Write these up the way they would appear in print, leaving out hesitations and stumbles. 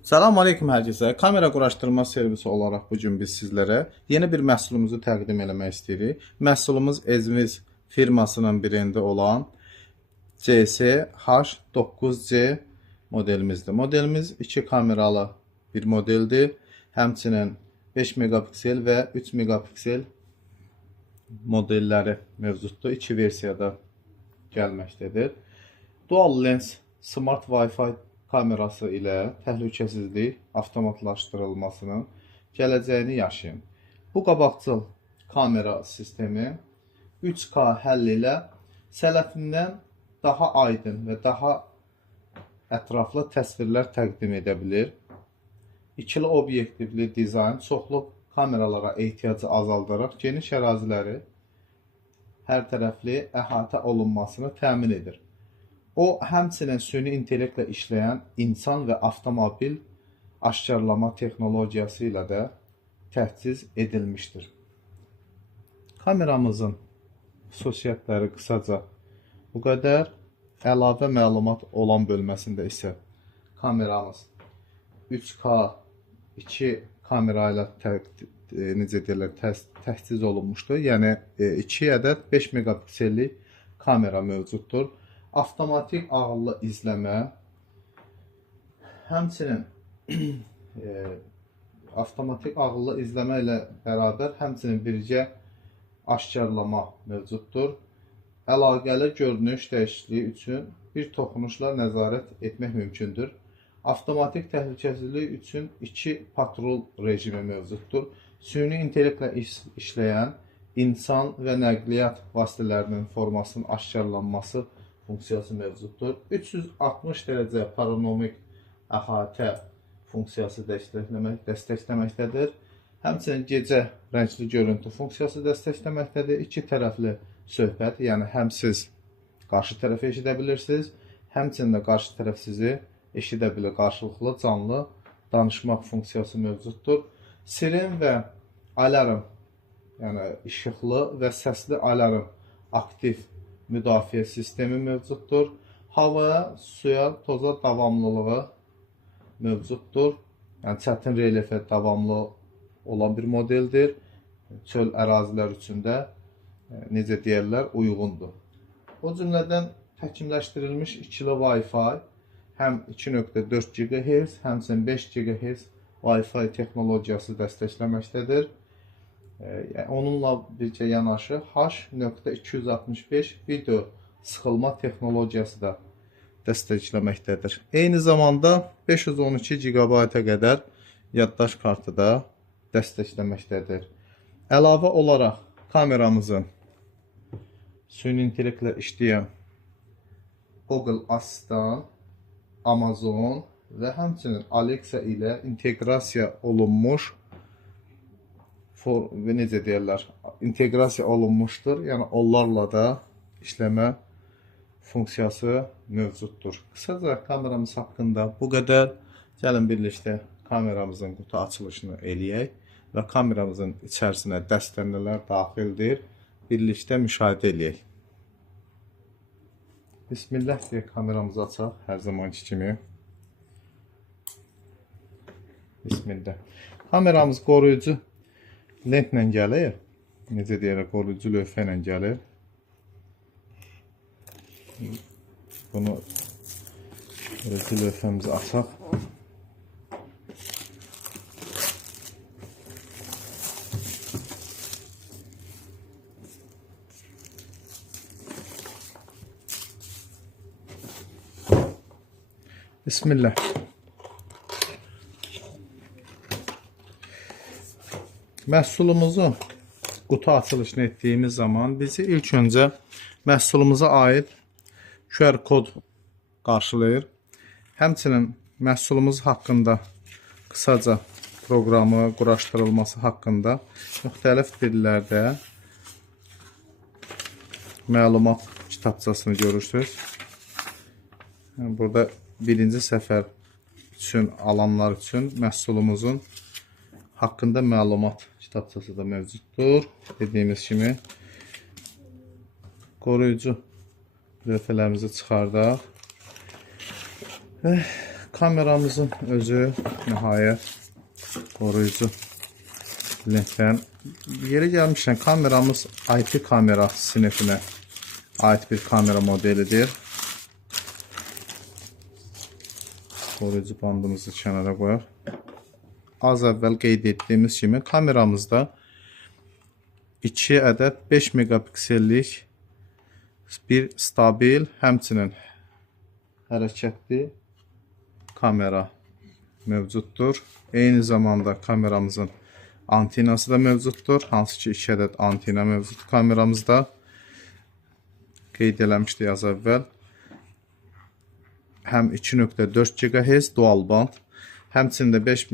Salam aleyküm hər kəsə. Kamera quraşdırma servisi olaraq bu gün biz sizlərə yeni bir məhsulumuzu təqdim eləmək istəyirik. Məhsulumuz Ezmiz firmasının birində olan CS-H9C modelimizdir. Modelimiz 2 kameralı bir modeldir. Həmçinin 5 megapiksel və 3 megapiksel modelləri mövcuddur. 2 versiyada gəlməkdədir. Dual lens Smart Wi-Fi kamerası ilə təhlükəsizlik avtomatlaşdırılmasının gələcəyini yaşayın. Bu qabaqcıl kamera sistemi 3K həll ilə sələfindən daha aydın və daha ətraflı təsvirlər təqdim edə bilir. İkili obyektivli dizayn çoxlu kameralara ehtiyacı azaldaraq geniş əraziləri hər tərəfli əhatə olunmasını təmin edir. O, həmçinin süni intellektlə işləyən insan və avtomobil aşkarlama texnologiyası ilə də təchiz edilmişdir. Kameramızın xüsusiyyətləri qısaca bu qədər. Əlavə məlumat olan bölməsində isə kameramız 3K 2 kamera ilə təchiz olunmuşdur. Yəni 2 ədəd 5 megapiksellik kamera mövcuddur. Avtomatik ağıllı izləmə, həmçinin avtomatik ağıllı izləmə ilə bərabər həmçinin birgə aşkarlama mövcuddur. Əlaqəli görünüş dəyişikliyi üçün bir toxunuşla nəzarət etmək mümkündür. Avtomatik təhlükəsizlik üçün 2 patrul rejimi mövcuddur. Süni intellektlə işləyən insan və nəqliyyat vasitələrinin formasının aşkarlanması funksiyası mövcuddur. 360 dərəcə panoramik əhatə funksiyası dəstəkləməkdədir. Həmçinin gecə rəngli görüntü funksiyası dəstəkləməkdədir. İki tərəfli söhbət, yəni həm siz qarşı tərəfi eşidə bilirsiniz, həmçinin də qarşı tərəf sizi eşidə bilir. Qarşılıqlı canlı danışmaq funksiyası mövcuddur. Siren və alarm, yəni işıqlı və səsli alarm aktiv müdafiə sistemi mövcuddur. Havaya, suya, toza davamlılığı mövcuddur. Yəni çətin relyefə davamlı olan bir modeldir. Çöl ərazilər üçün də necə deyirlər, uyğundur. O cümlədən təkmilləşdirilmiş ikili Wi-Fi həm 2.4 GHz, həmçinin 5 GHz Wi-Fi texnologiyası dəstəkləməkdədir. Onunla birgə yanaşı H.265 video sıxılma texnologiyası da dəstəkləməkdədir. Eyni zamanda 512 GB-a qədər yaddaş kartı da dəstəkləməkdədir. Əlavə olaraq kameramızın süni intellektlə işləyən Google Assistant, Amazon və həmçinin Alexa ilə inteqrasiya olunmuş necə deyirlər, inteqrasiya olunmuşdur. Yəni onlarla da işləmə funksiyası mövcuddur. Qısaca kameramız haqqında bu qədər. Gəlin birlikdə kameramızın qutu açılışını eləyək və kameramızın içərisinə dəstənələr daxildir. Birlikdə müşahidə eləyək. Bismillah deyə kameramızı açaq hər zamanki kimi. Bismillah. Kameramız qoruyucu lentlə gəlir. Necə deyirək, qoruyucu lövhə ilə gəlir. Bunu qoruyucu lövhəmizi açaq. Bismillah. Məhsulumuzu qutu açılışını etdiyimiz zaman bizi ilk öncə məhsulumuza aid QR kod qarşılayır. Həmçinin məhsulumuz haqqında qısaca proqramı quraşdırılması haqqında müxtəlif dillərdə məlumat kitabçasını görürsünüz. Burada birinci səfər üçün alanlar üçün məhsulumuzun haqqında məlumat kitabçası da mövcuddur. Dediyimiz kimi koruyucu lövhələrimizi çıxardaq və kameramızın özü nihayət qoruyucu lentdən. Yeri gəlmişkən kameramız IP kamera sinifinə ait bir kamera modelidir. Qoruyucu bandımızı kənara qoyaq. Az əvvəl qeyd etdiyimiz kimi kameramızda 2 ədəd 5 megapiksellik bir stabil, həmçinin hərəkətli kamera mövcuddur. Eyni zamanda kameramızın antenası da mövcuddur. Hansı ki 2 ədəd antena mövcud kameramızda. Qeyd eləmişdik az əvvəl. Həm 2.4 GHz dual band, həmçində 5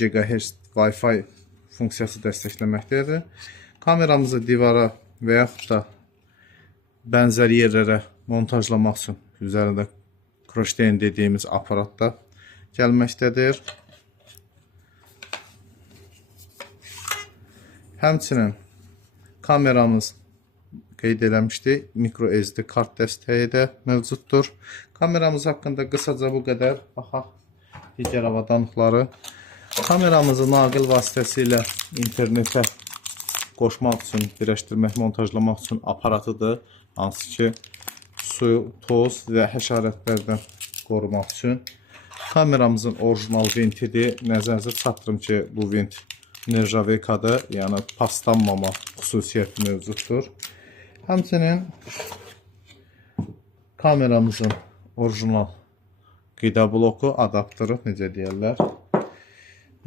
GHz Wi-Fi funksiyası dəstəkləməkdədir. Kameramızı divara və yaxud da bənzər yerlərə montajlamaq üçün üzərində kroşteyn dediyimiz aparatda gəlməkdədir. Həmçinin kameramız qeyd eləmişdik, micro SD kart dəstəyi də mövcuddur. Kameramız haqqında qısaca bu qədər. Baxaq digər avadanlıqları. Kameramızı naqil vasitəsilə internetə qoşmaq üçün, birləşdirmək, montajlamaq üçün aparatıdır. Hansı ki su, toz və həşarətlərdən qorumaq üçün. Kameramızın orijinal vintidir. Nəzərinizə çatdırım ki, bu vint nержавейкadır, yəni paslanmama xüsusiyyəti mövcuddur. Həmçinin kameramızın orijinal qida bloku, adaptörü, necə deyərlər.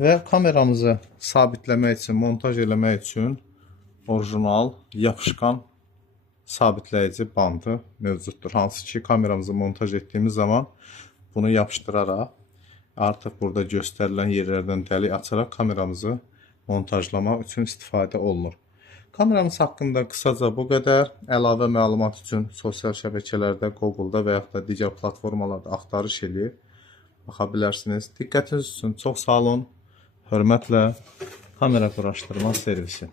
Və kameramızı sabitləmək üçün, montaj eləmək üçün orijinal yapışqan sabitləyici bandı mövcuddur. Hansı ki kameramızı montaj etdiyimiz zaman bunu yapışdıraraq artıq burada göstərilən yerlərdən dəlik açaraq kameramızı montajlamaq üçün istifadə olunur. Kameramız haqqında qısaca bu qədər. Əlavə məlumat üçün sosial şəbəkələrdə, Google-da və yaxud da digər platformalarda axtarış edib baxa bilərsiniz. Diqqətiniz üçün çox sağ olun. Hörmətlə, kamera quraşdırma servisi.